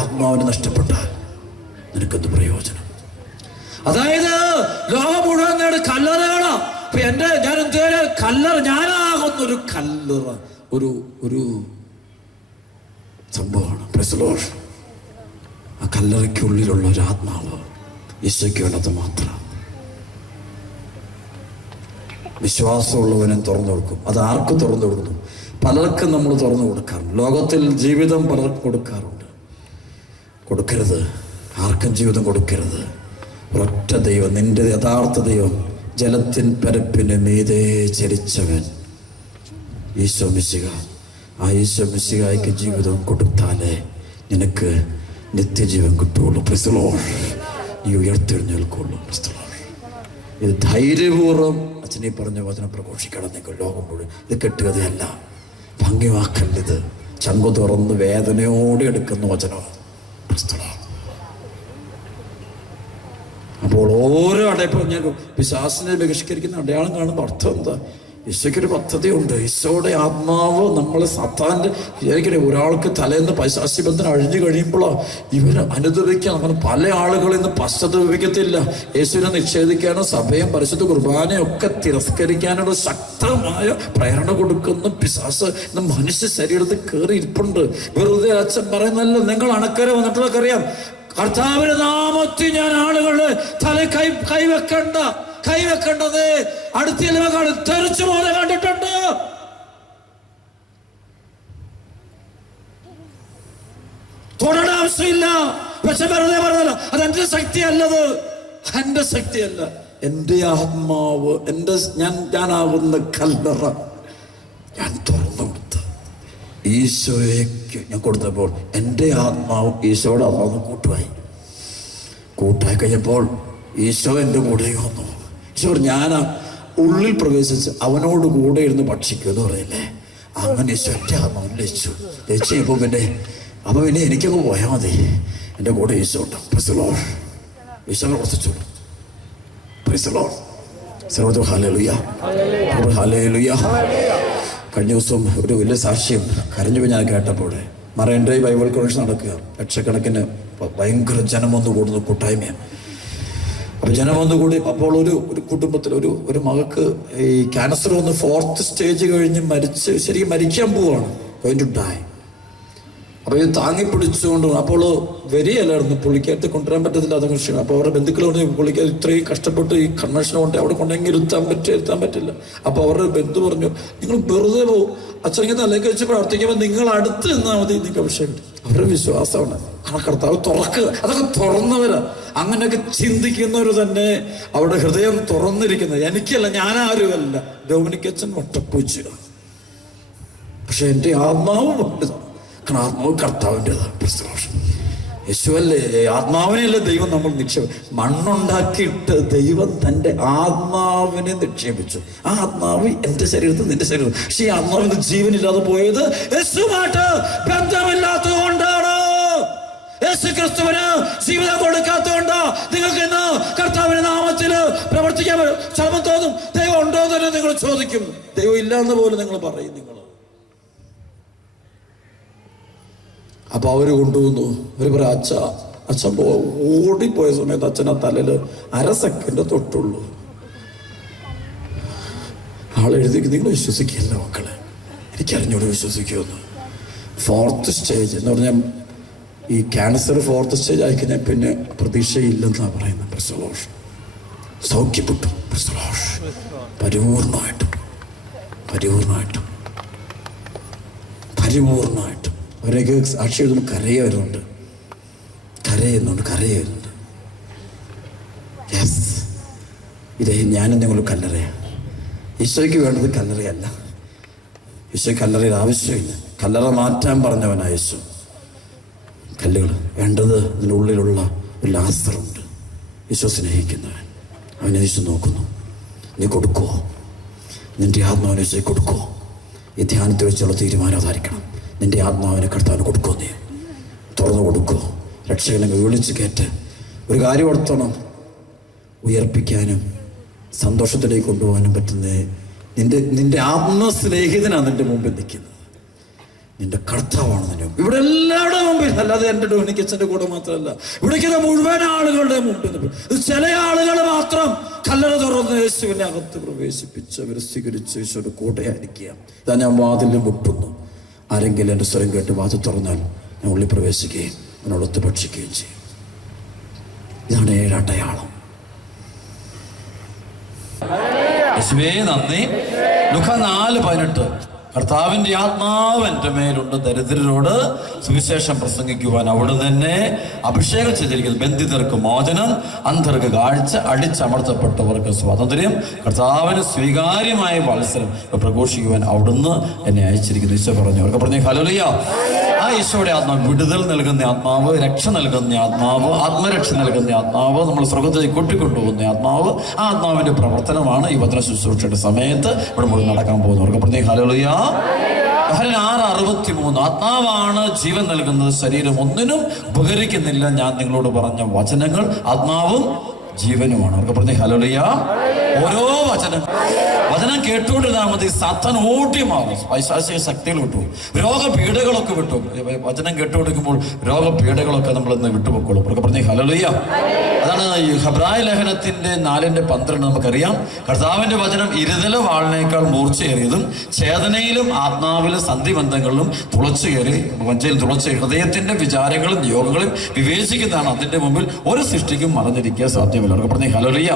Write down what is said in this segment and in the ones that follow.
ആത്മാവിനെ നഷ്ടപ്പെട്ടാൽ നിനക്കെന്ത് പ്രയോജനം? അതായത് ലോകം മുഴുവൻ നേടി കല്ലറകളാ. ഞാൻ എന്തേലും കല്ലറ, ഞാനാകുന്നൊരു കല്ലറ, ഒരു സംഭവമാണ്. ആ കല്ലറയ്ക്കുള്ളിലുള്ള ഒരു ആത്മാവ് ഈശോയ്ക്ക് വേണ്ടത് മാത്രം. വിശ്വാസമുള്ളവനും തുറന്നു കൊടുക്കും. അത് ആർക്ക് തുറന്നു കൊടുക്കുന്നു? പലർക്കും നമ്മൾ തുറന്നു കൊടുക്കാറുണ്ട്. ലോകത്തിൽ ജീവിതം പലർക്കും കൊടുക്കാറുണ്ട്. കൊടുക്കരുത്, ആർക്കും ജീവിതം കൊടുക്കരുത്. ഒരൊറ്റ ദൈവം, നിന്റെ യഥാർത്ഥ ദൈവം, ജലത്തിൻ പരപ്പിന് മീതെ ചരിച്ചവൻ ഈശോ മിശിഹ. ആ ഈശോ മിശിഹായ്ക്ക് ജീവിതം കൊടുത്താലേ നിനക്ക് നിത്യജീവൻ കിട്ടുള്ളൂ. നീ ഉയർത്തെഴുന്നേൽക്കുള്ളൂ. ഇത് ധൈര്യപൂർവ്വം അച്ഛനീ പറഞ്ഞ വചനം പ്രഘോഷിക്കണം. നിങ്ങൾ ലോകം മുഴുവൻ ഇത് കെട്ടുകഥയല്ല, ഭംഗിവാക്കല്ല. ഇത് ചങ്കു തുറന്ന് വേദനയോടെ എടുക്കുന്ന വചനമാണ്. അപ്പോൾ ഓരോ അടയപ്പോൾ ഞാൻ പിശാചിനെ ബഹിഷ്കരിക്കുന്ന അടയാളം കാണുമ്പോൾ അർത്ഥം എന്താ? ഈശോയ്ക്കൊരു പദ്ധതിയുണ്ട്. ഈശോയുടെ ആത്മാവ് നമ്മളെ സാത്താൻ്റെ വിചാരിക്കണേ. ഒരാൾക്ക് തലേന്ന് പൈശാചി ബന്ധനം അഴിഞ്ഞു കഴിയുമ്പോഴോ ഇവർ അനുഭവിക്കാൻ. അങ്ങനെ പല ആളുകൾ ഇന്ന് പശ്ചാത്തപിക്കത്തില്ല. യേശുവിനെ നിഷേധിക്കാനോ സഭയും പരിശുദ്ധ കുർബാനയൊക്കെ തിരസ്കരിക്കാനുള്ള ശക്തമായ പ്രേരണ കൊടുക്കുന്ന പിശാച് ഇന്ന് മനുഷ്യ ശരീരത്തിൽ കയറി ഇരിപ്പുണ്ട്. വെറുതെ അച്ഛൻ പറയുന്നല്ലോ, നിങ്ങൾ അണക്കര വന്നിട്ടുള്ളതൊക്കെ അറിയാം. കർത്താവിന്റെ നാമത്തിൽ ഞാൻ ആളുകളുടെ തല കൈവെക്കേണ്ടത് അടുത്ത തെറിച്ചു പോലെ കണ്ടിട്ടുണ്ട്. തൊടേണ്ട ആവശ്യമില്ല. പക്ഷെ വെറുതെ പറഞ്ഞല്ലോ, അതെന്റെ ശക്തിയല്ലത്, എന്റെ ശക്തിയല്ല. എന്റെ ആത്മാവ്, ഞാനാകുന്ന കല്ലറ ഞാൻ തുറന്നു കൊടുത്ത് ഈശോയ്ക്ക് ഞാൻ കൊടുത്തപ്പോൾ എൻ്റെ ആത്മാവ് ഈശോയുടെ ആത്മാവ് കൂട്ടായി കഴിഞ്ഞപ്പോൾ ഈശോ എൻ്റെ കൂടെ വന്നു. ഈശോ ഞാൻ ഉള്ളിൽ പ്രവേശിച്ച് അവനോട് കൂടെ ഇരുന്ന് ഭക്ഷിക്കും എന്ന് പറയില്ലേ, അങ്ങനെ ഈശോ എൻ്റെ ആത്മാവ് ലയിച്ചു കഴിഞ്ഞപ്പോൾ പിന്നെ എനിക്കങ്ങ് പോയാൽ മതി. എൻ്റെ കൂടെ ഈശോ ഉണ്ട്. ഈശോ പ്രവർത്തിച്ചു. കഴിഞ്ഞ ദിവസം ഒരു വലിയ സാക്ഷ്യം കരഞ്ഞു ഞാൻ കേട്ടപ്പോൾ, മറൈൻ ഡ്രൈവ് ബൈബിൾ കോൺഫറൻസ് നടക്കുക. ലക്ഷക്കണക്കിന് ഭയങ്കര ജനം വന്നു കൂടുന്ന കൂട്ടായ്മയാണ്. അപ്പോൾ ജനം വന്നു കൂടി. അപ്പോൾ ഒരു കുടുംബത്തിൽ ഒരു മകൾക്ക് ഈ ക്യാൻസർ വന്ന് 4th സ്റ്റേജ് കഴിഞ്ഞ് ശരിക്കും മരിക്കാൻ പോവാണ്. going to die. അപ്പോൾ ഇത് താങ്ങി പിടിച്ചുകൊണ്ട്, അപ്പോൾ വരികയല്ലായിരുന്നു, പുള്ളിക്കകത്ത് കൊണ്ടുവരാൻ പറ്റത്തില്ല. അത് ക്ഷീണം. അപ്പോൾ അവരുടെ ബന്ധുക്കൾ പറഞ്ഞു, പുള്ളിക്കകത്ത് ഇത്രയും കഷ്ടപ്പെട്ട് ഈ കൺവെൻഷൻ കൊണ്ട് അവിടെ കൊണ്ടെങ്കിൽ ഇരുത്താൻ പറ്റില്ല. അപ്പോൾ അവരുടെ ബന്ധു പറഞ്ഞു, നിങ്ങൾ വെറുതെ പോകും, അച്ഛനെ തലേക്ക് വെച്ച് പ്രാർത്ഥിക്കുമ്പോൾ നിങ്ങൾ അടുത്ത് നിന്നാൽ മതി, നിങ്ങൾക്ക് അഭിഷേകം. അവരുടെ വിശ്വാസമാണ്. കാരണം കർത്താവ് തുറക്കുക, അതൊക്കെ തുറന്നവരാ. അങ്ങനെയൊക്കെ ചിന്തിക്കുന്നവർ തന്നെ അവരുടെ ഹൃദയം തുറന്നിരിക്കുന്നത്. എനിക്കല്ല, ഞാനാരുമല്ല, ഡൊമിനിക്കച്ചൻ ഒട്ടപ്പൂച്ച. പക്ഷെ എൻ്റെ ആത്മാവ് വലുതാണ്. കാരണം ആത്മാവ് കർത്താവിൻ്റെതാണ്. യേശുവല്ലേ, ആത്മാവിനെയല്ലേ ദൈവം നമ്മൾ മണ്ണുണ്ടാക്കിയിട്ട് ദൈവം തൻ്റെ ആത്മാവിനെ നിക്ഷേപിച്ചു. ആ ആത്മാവ് എൻ്റെ ശരീരത്തിൽ, നിന്റെ ശരീരത്തിൽ. പക്ഷെ ഈ ആത്മാവിന് ജീവനില്ലാതെ പോയത് യേശുമായിട്ട് ബന്ധമില്ലാത്തത് കൊണ്ടാണ്. യേശു ക്രിസ്തുവിന് ജീവിതം കൊടുക്കാത്തതുകൊണ്ടാ നിങ്ങൾക്ക് ഇന്ന് കർത്താവിന്റെ നാമത്തിൽ പ്രവർത്തിക്കാൻ ശ്രമം തോന്നും. ദൈവം ഉണ്ടോ തന്നെ നിങ്ങൾ ചോദിക്കും. ദൈവം ഇല്ല എന്ന് പോലും നിങ്ങൾ പറയും. നിങ്ങൾ അപ്പൊ അവര് കൊണ്ടുവന്നു. അവര് പറയാം, അച്ഛൻ ഓടിപ്പോയ സമയത്ത് അച്ഛനെ തലയിൽ 1/2 സെക്കൻഡ് തൊട്ടുള്ളൂ. ആളെഴുതി, നിങ്ങൾ വിശ്വസിക്കില്ല മക്കളെ, എനിക്കറിഞ്ഞോട് വിശ്വസിക്കുമെന്ന്. 4th സ്റ്റേജ് എന്ന് പറഞ്ഞാൽ ഈ ക്യാൻസർ 4th സ്റ്റേജ് ആയിക്കഴിഞ്ഞാൽ പിന്നെ പ്രതീക്ഷയില്ലെന്നാണ് പറയുന്നത്. സൗഖ്യപ്പെട്ടു പരിപൂർണമായിട്ടും അവരൊക്കെ സാക്ഷി എഴുതുമ്പോൾ കരയുന്നുണ്ട്. യെസ്, ഇതേ ഞാനും നിങ്ങൾ കല്ലറയാണ്. ഈശോയ്ക്ക് വേണ്ടത് കല്ലറയല്ല. ഈശോയ്ക്ക് കല്ലറയിൽ ആവശ്യമില്ല. കല്ലറ മാറ്റാൻ പറഞ്ഞവനാ യേശു. കല്ലുകൾ വേണ്ടത് അതിനുള്ളിലുള്ള ഒരു ലാസറുണ്ട്. ഈശോ സ്നേഹിക്കുന്നവൻ. അവനെ ഈശോ നോക്കുന്നു. നീ കൊടുക്കുവോ? നിന്റെ ആത്മാവിനെ ഈശോ കൊടുക്കുവോ? ഈ ധ്യാനത്തിൽ വെച്ചുള്ള തീരുമാനം അതായിരിക്കണം. നിന്റെ ആത്മാവിനെ കർത്താവിന് കൊടുക്കുമോ? നീ തുറന്നു കൊടുക്കുമോ? രക്ഷകനെ വിളിച്ച് കയറ്റ്. ഒരു കാര്യം ഓർത്തണം, ഉയർപ്പിക്കാനും സന്തോഷത്തിലേക്ക് കൊണ്ടുപോകാനും പറ്റുന്നത് നിന്റെ ആത്മസ്നേഹിതനാണ് നിന്റെ മുമ്പിൽ നിൽക്കുന്നത്. നിന്റെ കർത്താവാണ് നിന്റെ ഇവിടെ എല്ലാവരുടെ മുമ്പിൽ, അല്ലാതെ എൻ്റെ ഡോണിക്കച്ചൻ്റെ കൂടെ മാത്രമല്ല, ഇവിടേക്ക് മുഴുവൻ ആളുകളുടെ മുമ്പിൽ. ചില ആളുകൾ മാത്രം കല്ലറ തുറന്ന് യേശുവിനെ അകത്ത് പ്രവേശിപ്പിച്ച് അവരെ സ്വീകരിച്ച് യേശുവിന്റെ കൂടെയായിരിക്കുക. ഇതാ ഞാൻ വാതിലും മുട്ടുന്നു, ആരെങ്കിലും എൻ്റെ സ്വരം കേട്ട് വാതിൽ തുറന്നാൽ ഞാൻ ഉള്ളിൽ പ്രവേശിക്കുകയും അവനോടൊത്ത് ഭക്ഷിക്കുകയും ചെയ്യും. ഇതാണ് 7 അടയാളം. യേശുവേ നന്ദി. ലൂക്കാ 4:18 കർത്താവിന്റെ ആത്മാവ് എൻ്റെ മേലുണ്ട്, ദരിദ്രരോട് സുവിശേഷം പ്രസംഗിക്കുവാൻ അവിടെ തന്നെ അഭിഷേകം ചെയ്തിരിക്കുന്നത്. ബന്ധിതർക്ക് മോചനം, അന്ധർക്ക് കാഴ്ച, അടിച്ചമർത്തപ്പെട്ടവർക്ക് സ്വാതന്ത്ര്യം, കർത്താവിന് സ്വീകാര്യമായ മത്സരം പ്രഘോഷിക്കുവാൻ അവിടുന്ന് എന്നെ അയച്ചിരിക്കുന്നു. ഈശോ പറഞ്ഞു. അവർക്ക് പറഞ്ഞു ഹല്ലേലൂയ. ആ ഈശോയുടെ ആത്മാവ് വിടുതൽ നൽകുന്ന ആത്മാവ്, രക്ഷ നൽകുന്ന ആത്മാവ്, ആത്മരക്ഷ നൽകുന്ന ആത്മാവ്, നമ്മൾ സ്വർഗത്തിലേക്ക് കൂട്ടിക്കൊണ്ടുപോകുന്ന ആത്മാവ്, ആ ആത്മാവിന്റെ പ്രവർത്തനമാണ് ഈ വചന ശുശ്രൂഷയുടെ സമയത്ത് ഇവിടെ മുഴുവൻ നടക്കാൻ പോകുന്നത്. അവർക്ക് പറഞ്ഞു ഹല്ലേലൂയ. 6:63 ആത്മാവാണ് ജീവൻ നൽകുന്നത്, ശരീരം ഒന്നിനും ഉപകരിക്കുന്നില്ല. ഞാൻ നിങ്ങളോട് പറഞ്ഞ വചനങ്ങൾ ആത്മാവും ജീവനുമാണ്. അവർക്ക് പറഞ്ഞു ഹല്ലേലൂയ. ഓരോ വചനം കേട്ടുകൊണ്ടിരുന്നാൽ മതി, സാത്താൻ ഓടി മാറും, പൈശാചിക ശക്തികൾ വിട്ടു, രോഗപീഠകളൊക്കെ വിട്ടു. വചനം കേട്ടുകൊണ്ടിരിക്കുമ്പോൾ രോഗപീഠകളൊക്കെ നമ്മൾ ഇന്ന് വിട്ടുപോയിക്കോളും. അവർക്ക് പറഞ്ഞു ഹല്ലേലൂയ. അതാണ് ഈ ഹെബ്രായ ലേഖനത്തിന്റെ 4:12 നമുക്കറിയാം. കർത്താവിന്റെ വചനം ഇരുതല വാളിനേക്കാൾ മൂർച്ചയേറിയതും ചേതനയിലും ആത്മാവിലും സന്ധിബന്ധങ്ങളിലും തുളച്ചു കയറി വഞ്ചയിൽ തുളച്ച് ഹൃദയത്തിന്റെ വിചാരങ്ങളും യോഗങ്ങളും വിവേചിക്കുന്നതാണ്. അതിന്റെ മുമ്പിൽ ഒരു സൃഷ്ടിക്കും മറഞ്ഞിരിക്കാൻ സാധ്യമല്ല. അവർക്ക് പറഞ്ഞു ഹല്ലേലൂയ.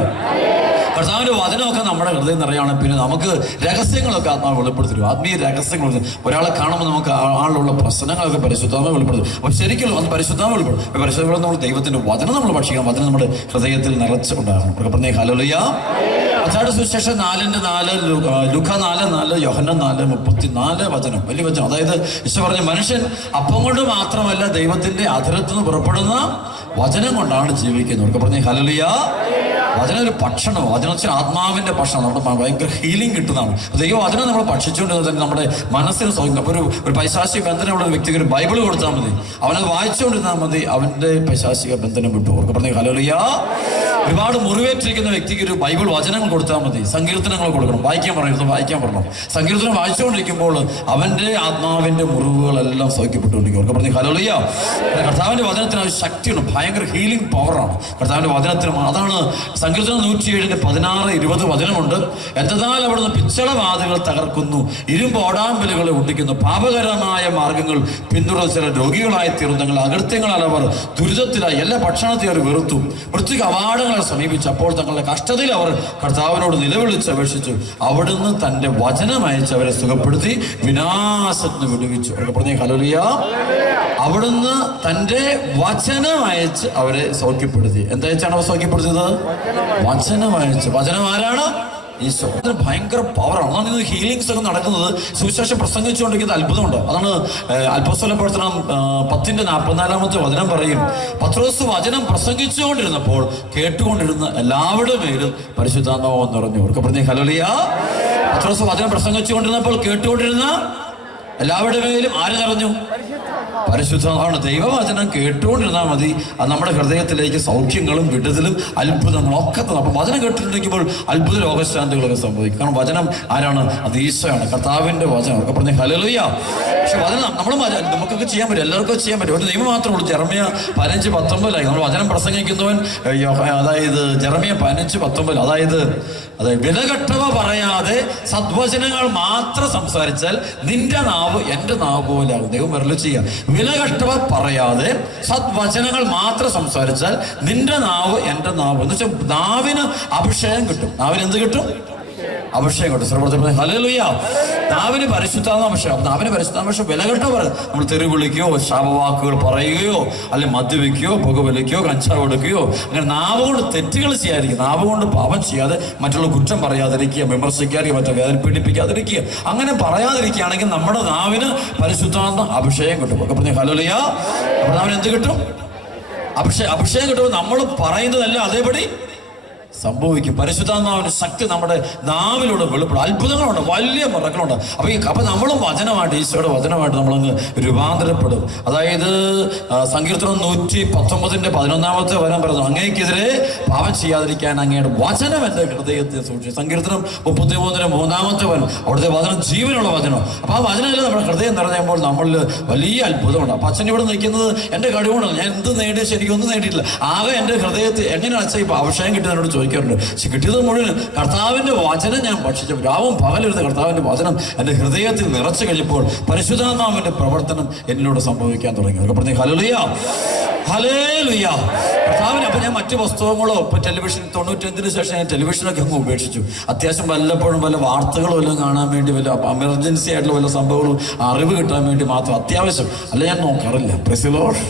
കർത്താവിന്റെ വചനമൊക്കെ നമ്മുടെ ഹൃദയം നിറയാണ്. പിന്നെ നമുക്ക് രഹസ്യങ്ങളൊക്കെ ആത്മാവ് വെളിപ്പെടുത്തും. ആത്മീയ രഹസ്യങ്ങൾ ഒരാളെ കാണുമ്പോൾ നമുക്ക് ആളിലുള്ള പ്രശ്നങ്ങളൊക്കെ പരിശുദ്ധാത്മ വെളിപ്പെടുത്തും. അപ്പോൾ ശരിക്കും അത് പരിശുദ്ധാത്മ വെളിപ്പെടും. പരിശുദ്ധ നമ്മൾ ദൈവത്തിന്റെ വചനം നമ്മൾ ഭക്ഷിക്കണം. വചനം നമ്മുടെ ഹൃദയത്തിൽ നിറച്ചുകൊണ്ടാകണം. പറഞ്ഞേ ഹല്ലേലൂയ. മത്തായിയുടെ സുവിശേഷം 4:4, ലൂക്കാ 4:4, യോഹന്നാൻ 4:34 വചനം, വലിയ വചനം. അതായത് ഈശോ പറഞ്ഞു, മനുഷ്യൻ അപ്പം കൊണ്ട് മാത്രമല്ല ദൈവത്തിന്റെ അധരത്തിൽ നിന്ന് പുറപ്പെടുന്ന വചനം കൊണ്ടാണ് ജീവിക്കുന്നത്. പറഞ്ഞേ ഹല്ലേലൂയ. വചനം ഒരു ഭക്ഷണം, വചനം വെച്ചാൽ ആത്മാവിന്റെ ഭക്ഷണം, നമ്മുടെ ഭയങ്കര ഹീലിംഗ് കിട്ടുന്നതാണ്. ദൈവം വചനം നമ്മൾ ഭക്ഷിച്ചുകൊണ്ടിരുന്നത് തന്നെ നമ്മുടെ മനസ്സിന് സൗഖ്യം. അപ്പോൾ ഒരു പൈശാചിക ബന്ധനമുള്ള ഒരു വ്യക്തിക്ക് ഒരു ബൈബിൾ കൊടുത്താൽ മതി, അവനത് വായിച്ചുകൊണ്ടിരുന്നാൽ മതി, അവന്റെ പൈശാചിക ബന്ധനം വിട്ടു. അവർക്ക് പറഞ്ഞു ഹല്ലേലൂയ. ഒരുപാട് മുറിവേറ്റിരിക്കുന്ന വ്യക്തിക്ക് ഒരു ബൈബിൾ വചനങ്ങൾ കൊടുത്താൽ മതി, സങ്കീർത്തനങ്ങൾ കൊടുക്കണം, വായിക്കാൻ പറയണം. സങ്കീർത്തനം വായിച്ചുകൊണ്ടിരിക്കുമ്പോൾ അവന്റെ ആത്മാവിന്റെ മുറിവുകളെല്ലാം സൗഖ്യപ്പെട്ടുകൊണ്ടിരിക്കും. അവർക്ക് പറഞ്ഞു ഹല്ലേലൂയ. കർത്താവിന്റെ വചനത്തിന് ഒരു ശക്തിയുണ്ട്, ഭയങ്കര ഹീലിംഗ് പവറാണ് കർത്താവിന്റെ വചനത്തിന്. അതാണ് സങ്കീർത്തനം 107:16-20 വചനമുണ്ട്. എന്തെന്നാൽ അവിടുന്ന് പിച്ചളവാതിലുകൾ തകർക്കുന്നു, ഇരുമ്പ് ഓടാമ്പലുകളെ ഒട്ടിക്കുന്നു, പാപകരമായ മാർഗങ്ങൾ പിന്തുടർന്ന് ചില രോഗികളായി തീർന്നു, അകൃത്യങ്ങളാൽ അവർ ദുരിതത്തിലായി, എല്ലാ ഭക്ഷണത്തെ അവർ വെറുത്തു, വൃത്തിക്ക് അവാടങ്ങളെ സമീപിച്ചു. അപ്പോൾ തങ്ങളുടെ കഷ്ടതയിൽ അവർ കർത്താവിനോട് നിലവിളിച്ച് അപേക്ഷിച്ചു. അവിടുന്ന് തന്റെ വചനം അയച്ച് അവരെ സുഖപ്പെടുത്തി വിനാശത്തിന് വിടുവിച്ചു. അവർക്ക് പറഞ്ഞേ ഹല്ലേലൂയ. അവിടുന്ന് തന്റെ വചനം അയച്ച് അവരെ സൗഖ്യപ്പെടുത്തി. എന്തയച്ചാണ് അവർ സൗഖ്യപ്പെടുത്തിയത്? വചനം അയച്ച്. വചനം ആരാണ്? ഈശോ. അതിന് ഭയങ്കര പവറാണ്. അതാണ് ഇന്ന് ഹീലിംഗ്സ് ഒക്കെ നടക്കുന്നത്. സുവിശേഷം പ്രസംഗിച്ചുകൊണ്ടിരിക്കുന്ന അത്ഭുതമുണ്ട്. അതാണ് അപ്പോസ്തല പ്രവർത്തനം 10:44 വചനം പറയും, പത്രോസ് വചനം പ്രസംഗിച്ചുകൊണ്ടിരുന്നപ്പോൾ കേട്ടുകൊണ്ടിരുന്ന എല്ലാവരുടെ മേലും പരിശുദ്ധാത്മാവ് നിറഞ്ഞു. അവർക്ക് പറഞ്ഞേ ഹല്ലേലൂയ. പത്രോസ് വചനം പ്രസംഗിച്ചുകൊണ്ടിരുന്നപ്പോൾ കേട്ടുകൊണ്ടിരുന്ന എല്ലാവരുടെ മേലും ആര് നിറഞ്ഞു? പരിശുദ്ധമാണ്. ദൈവവചനം കേട്ടുകൊണ്ടിരുന്നാൽ മതി, അത് നമ്മുടെ ഹൃദയത്തിലേക്ക് സൗഖ്യങ്ങളും വിടുതലും അത്ഭുതങ്ങളും ഒക്കെ തന്നെ. അപ്പം വചനം കേട്ടിരിക്കുമ്പോൾ അത്ഭുത രോഗശാന്തികളൊക്കെ സംഭവിക്കും. കാരണം വചനം ആരാണ്? അത് ഈശോയാണ്, കർത്താവിന്റെ വചനം. ഒക്കെ പറഞ്ഞ ഹല്ലേലൂയ. പക്ഷെ വചനം നമുക്കൊക്കെ ചെയ്യാൻ പറ്റും, എല്ലാവർക്കും ചെയ്യാൻ പറ്റും. ഒരു നിയമം മാത്രമേ ഉള്ളൂ. ജെറമ്യ 15:19 നമ്മൾ വചനം പ്രസംഗിക്കുന്നവൻ, അതായത് ജെറമ്യ 15:19, അതായത് വിലകെട്ടവ പറയാതെ സദ്വചനങ്ങൾ മാത്രം സംസാരിച്ചാൽ നിന്റെ നാവ് എന്റെ നാവ് പോലെയാകും. ദൈവം വരല് ചെയ്യാം. വിലകെട്ടവ പറയാതെ സദ്വചനങ്ങൾ മാത്രം സംസാരിച്ചാൽ നിന്റെ നാവ് എന്റെ നാവ് എന്ന് വെച്ചാൽ നാവിന് അഭിഷേകം കിട്ടും. നാവിന് എന്ത് കിട്ടും? അഭിഷേകം കിട്ടും. സർവ്വ ഹല്ലേലൂയ. നാവിന് പരിശുദ്ധാത്മാഭിഷേകം. നാവിന് പരിശുദ്ധാഭിഷേകം വിലകെട്ടോ പറയും. നമ്മൾ തെറി വിളിക്കുകയോ ശാപവാക്കുകൾ പറയുകയോ അല്ലെങ്കിൽ മദ്യപിക്കുകയോ പുകവലിക്കുകയോ കഞ്ചാവ് എടുക്കുകയോ അങ്ങനെ നാവ് കൊണ്ട് തെറ്റുകൾ ചെയ്യാതിരിക്കുക, നാവ് കൊണ്ട് പാപം ചെയ്യാതെ മറ്റുള്ള കുറ്റം പറയാതിരിക്കുക, വിമർശിക്കാതിരിക്കുക, മറ്റു വേദന പീഡിപ്പിക്കാതിരിക്കുക. അങ്ങനെ പറയാതിരിക്കുകയാണെങ്കിൽ നമ്മുടെ നാവിന് പരിശുദ്ധാത്മ അഭിഷേകം കിട്ടും. ഒക്കെ പറഞ്ഞു ഹല്ലേലൂയ. അപ്പോൾ നാവിന് എന്ത് കിട്ടും? അഭിഷേകം കിട്ടുമ്പോൾ നമ്മൾ പറയുന്നതല്ല അതേപടി സംഭവിക്കും. പരിശുദ്ധാത്മാവിന്റെ ശക്തി നമ്മുടെ നാവിലൂടെ വെളിപ്പെടും. അത്ഭുതങ്ങളുണ്ട്, വലിയ മിറക്കളുണ്ട്. അപ്പൊ നമ്മളും വചനമായിട്ട്, ഈശോയുടെ വചനമായിട്ട് നമ്മളങ്ങ് രൂപാന്തരപ്പെടും. അതായത് സങ്കീർത്തനം 119:11 വരാൻ പറയുന്നു, അങ്ങേക്കെതിരെ പാപം ചെയ്യാതിരിക്കാൻ അങ്ങയുടെ വചനം എന്റെ ഹൃദയത്തെ സൂക്ഷിച്ചു. സങ്കീർത്തനം 33:3 വരും. അവിടുത്തെ വചനം ജീവനുള്ള വചനം. അപ്പൊ ആ വചനമല്ല നമ്മുടെ ഹൃദയം നിറഞ്ഞപ്പോൾ നമ്മളിൽ വലിയ അത്ഭുതമുണ്ട്. അപ്പൊ അച്ഛൻ ഇവിടെ നിൽക്കുന്നത് എന്റെ കഴിവുകൊണ്ടല്ല, ഞാൻ എന്ത് നേടിയ ശരിക്കൊന്നും നേടിയിട്ടില്ല. ആകെ എന്റെ ഹൃദയത്തിൽ എങ്ങനെയാണ് അച്ഛൻ ഇപ്പൊ അഭിഷേകം കിട്ടുന്നതിനോട് ചോദിക്കാറുണ്ട്. പക്ഷെ കിട്ടിയത് മുഴുവൻ കർത്താവിന്റെ വചനം ഞാൻ ഭക്ഷിച്ചു. രാവും പകലിരുന്ന കർത്താവിന്റെ വചനം എന്റെ ഹൃദയത്തിൽ നിറച്ചു കഴിഞ്ഞപ്പോൾ പരിശുദ്ധാത്മാവിന്റെ പ്രവർത്തനം എന്നിലൂടെ സംഭവിക്കാൻ തുടങ്ങി. അതൊക്കെ പറഞ്ഞേ ഹല്ലേലൂയ, ഹല്ലേലൂയ. കർത്താവിന് അപ്പൊ ഞാൻ മറ്റു പുസ്തകങ്ങളോ ഇപ്പൊ ടെലിവിഷൻ 95-ന് ശേഷം ഞാൻ ടെലിവിഷനൊക്കെ അങ്ങ് ഉപേക്ഷിച്ചു. അത്യാവശ്യം വല്ലപ്പോഴും വല്ല വാർത്തകളോ എല്ലാം കാണാൻ വേണ്ടി, വല്ല എമർജൻസി ആയിട്ടുള്ള വല്ല സംഭവങ്ങളും അറിവ് കിട്ടാൻ വേണ്ടി മാത്രം അത്യാവശ്യം, അല്ല ഞാൻ നോക്കാറില്ല. Praise the Lord.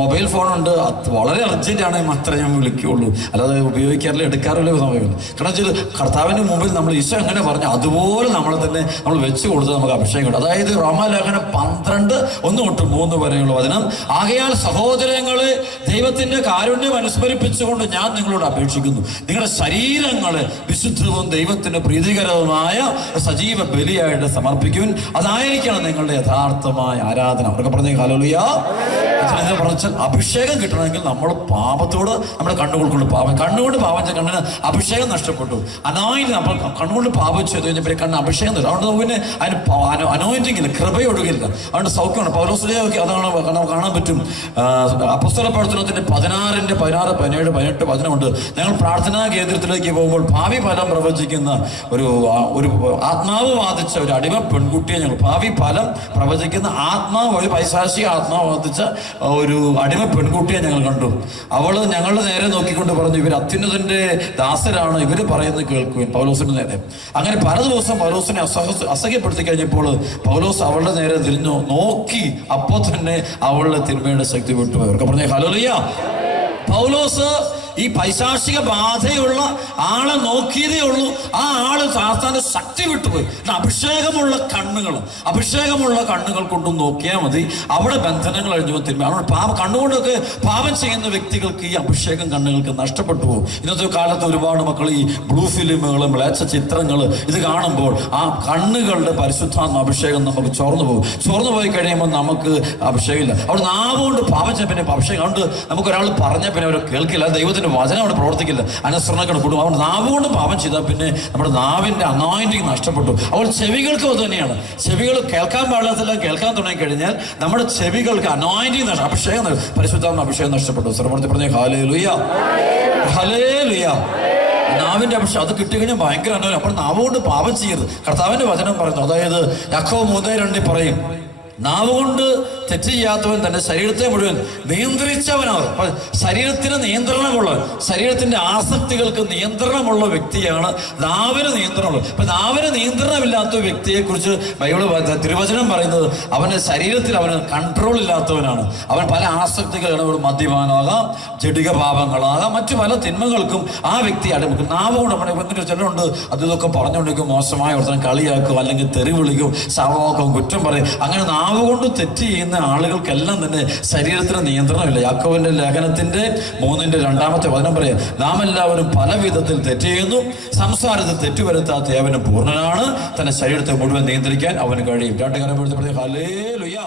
മൊബൈൽ ഫോണുണ്ട്, അത് വളരെ അർജന്റ് ആണെങ്കിൽ മാത്രമേ ഞാൻ വിളിക്കുകയുള്ളൂ, അല്ലാതെ ഉപയോഗിക്കാറില്ല, എടുക്കാറില്ല സമയമില്ല. കാരണം വെച്ചാൽ കർത്താവിന്റെ മുമ്പിൽ നമ്മൾ ഈശോ എങ്ങനെ പറഞ്ഞു അതുപോലെ നമ്മളെ തന്നെ നമ്മൾ വെച്ച് കൊടുത്ത് നമുക്ക് അഭിഷേകം കിട്ടും. അതായത് റോമാലേഖനം 12:1-3 വരെയുള്ള വചനം, ആകയാൽ സഹോദരങ്ങളെ ദൈവത്തിന്റെ കാരുണ്യം അനുസ്മരിപ്പിച്ചുകൊണ്ട് ഞാൻ നിങ്ങളോട് അപേക്ഷിക്കുന്നു, നിങ്ങളുടെ ശരീരങ്ങളെ വിശുദ്ധവും ദൈവത്തിന് പ്രീതികരവുമായ സജീവ ബലിയായിട്ട് സമർപ്പിക്കുവിൻ, അതായിരിക്കണം നിങ്ങളുടെ യഥാർത്ഥമായ ആരാധന. അവർക്ക് പറഞ്ഞ ഹല്ലേലൂയ. അഭിഷേകം കിട്ടണമെങ്കിൽ നമ്മൾ പാപത്തോട് നമ്മുടെ കണ്ണുകൊണ്ട് കണ്ണുകൊണ്ട് പാപം ചെയ്ത കണ്ണിന് അഭിഷേകം നഷ്ടപ്പെട്ടു. അനോയിന്റ് നമ്മൾ കണ്ണുകൊണ്ട് പാപം ചെയ്തു കഴിഞ്ഞപ്പോൾ കണ്ണ് അഭിഷേകം തരും. അതുകൊണ്ട് നമുക്ക് അതിന് അനോയിന്റിങ്ങില്ല, കൃപയൊടുകില്ല. അതുകൊണ്ട് സൗഖ്യമാണ്. പൗലോസിലേക്ക് അതാണ് കാണാൻ പറ്റും. അപ്പോസ്തല പ്രവർത്തനത്തിന്റെ 16:17 വചനമുണ്ട്. ഞങ്ങൾ പ്രാർത്ഥനാ കേന്ദ്രത്തിലേക്ക് പോകുമ്പോൾ ഭാവി ഫലം പ്രവചിക്കുന്ന ഒരു ആത്മാവ് ബാധിച്ച ഒരു അടിമ പെൺകുട്ടിയെ ഞങ്ങൾ, ഭാവി ഫലം പ്രവചിക്കുന്ന ആത്മാവ്, ഒരു പൈശാചിക ആത്മാവ് ബാധിച്ച ഒരു അടിമ പെൺകുട്ടിയെ ഞങ്ങൾ കണ്ടു. അവള് ഞങ്ങളുടെ നേരെ നോക്കിക്കൊണ്ട് പറഞ്ഞു, ഇവർ അത്യുന്നതന്റെ ദാസരാണ്, ഇവര് പറയുന്നത് കേൾക്കുവിൻ പൗലോസിന്റെ നേരെ. അങ്ങനെ പല ദിവസം പൗലോസിനെ അസഹ്യപ്പെടുത്തി കഴിഞ്ഞപ്പോൾ പൗലോസ് അവളുടെ നേരെ തിരിഞ്ഞു നോക്കി, അപ്പോൾ തന്നെ അവളുടെ തിന്മയുടെ ശക്തി വിട്ടുപോയി. അവർക്ക് പറഞ്ഞ ഹല്ലേലൂയ. പൗലോസ് ഈ പൈശാചിക ബാധയുള്ള ആളെ നോക്കിയതേ ഉള്ളൂ, ആ ആള് സാത്താന്റെ ശക്തി വിട്ടുപോയി. അഭിഷേകമുള്ള കണ്ണുകൾ കൊണ്ടും നോക്കിയാൽ മതി, അവിടെ ബന്ധനങ്ങൾ അഴിഞ്ഞു തിന്മ. അവിടെ കണ്ണുകൊണ്ടൊക്കെ പാപം ചെയ്യുന്ന വ്യക്തികൾക്ക് ഈ അഭിഷേകം കണ്ണുകൾക്ക് നഷ്ടപ്പെട്ടു പോകും. ഇന്നത്തെ കാലത്ത് ഒരുപാട് മക്കൾ ഈ ബ്ലൂ ഫിലിമുകൾ, മ്ലേച്ഛ ചിത്രങ്ങൾ ഇത് കാണുമ്പോൾ ആ കണ്ണുകളുടെ പരിശുദ്ധാത്മ അഭിഷേകം നമുക്ക് ചോർന്നു പോകും. ചോർന്നു പോയി കഴിയുമ്പോൾ നമുക്ക് അഭിഷേകമില്ല. അവിടെ നാവുകൊണ്ട് പാപം ചെയ്യാൻ പിന്നെ അഭിഷേകം. അതുകൊണ്ട് നമുക്ക് ഒരാൾ പറഞ്ഞാൽ പിന്നെ അവർ കേൾക്കില്ല, ദൈവത്തിന് വചനം അവിടെ പ്രവർത്തിക്കില്ല, അനുസരണങ്ങൾ കൂടും. അവൻ നാവ് കൊണ്ട് പാപം ചെയ്താൽ പിന്നെ നമ്മുടെ നാവിന്റെ അനോയിന്റിങ് നഷ്ടപ്പെട്ടു. അവൾ ചെവികൾക്കും അത് തന്നെയാണ്. ചെവികൾ കേൾക്കാൻ പാടില്ലാത്തെല്ലാം കേൾക്കാൻ തുടങ്ങി കഴിഞ്ഞാൽ നമ്മുടെ ചെവികൾക്ക് അനോയിന്റിങ് അഭിഷേകം, പരിശുദ്ധാത്മ അഭിഷേകം നഷ്ടപ്പെട്ടു. സർവ്വത്തിൽ പറഞ്ഞ ഹല്ലേലൂയ, ഹല്ലേലൂയ. നാവിന്റെ അഭിഷേകം അത് കിട്ടിക്കഴിഞ്ഞാൽ ഭയങ്കര അനോയം. അപ്പോൾ നാവ് കൊണ്ട് പാപം ചെയ്യരുത്. കർത്താവിന്റെ വചനം പറയുന്നു. അതായത് യാക്കോബ് 3:2 പറയും, നാവ് കൊണ്ട് തെറ്റ് ചെയ്യാത്തവൻ തന്റെ ശരീരത്തെ മുഴുവൻ നിയന്ത്രിച്ചവനാണ്. അപ്പൊ ശരീരത്തിന് നിയന്ത്രണമുള്ള, ശരീരത്തിന്റെ ആസക്തികൾക്ക് നിയന്ത്രണമുള്ള വ്യക്തിയാണ് നാവിന് നിയന്ത്രണമുള്ളത്. അപ്പൊ നാവിന് നിയന്ത്രണമില്ലാത്ത വ്യക്തിയെ കുറിച്ച് ബൈബിള് തിരുവചനം പറയുന്നത് അവന്റെ ശരീരത്തിൽ അവന് കൺട്രോൾ ഇല്ലാത്തവനാണ്. അവൻ പല ആസക്തികളാണ്, മദ്യപാനാകാം, ജഡിക പാപങ്ങളാകാം, മറ്റു പല തിന്മകൾക്കും ആ വ്യക്തി അടിമക്കും. നാവ് കൊണ്ട് നമ്മുടെ ചിലരുണ്ട് അത് ഇതൊക്കെ പറഞ്ഞുകൊണ്ടിരിക്കും, മോശമായ ഒരുത്തരം കളിയാക്കും, അല്ലെങ്കിൽ തെറി വിളിക്കും, ശവമാക്കും, കുറ്റം പറയും. അങ്ങനെ നാവ് കൊണ്ട് തെറ്റ് ചെയ്യുന്ന ആളുകൾക്കെല്ലാം തന്നെ ശരീരത്തിന് നിയന്ത്രണമില്ല. യാക്കോബിന്റെ ലേഖനത്തിന്റെ 3:2 വചനം പറയാം, നാം എല്ലാവരും പല വിധത്തിൽ തെറ്റ് ചെയ്യുന്നു, സംസാരത്തിൽ തെറ്റുവരുത്താത്ത ഏവനും പൂർണ്ണനാണ്, തന്റെ ശരീരത്തെ മുഴുവൻ നിയന്ത്രിക്കാൻ അവന് കഴിയും. 2 കരം ഹല്ലേലൂയ.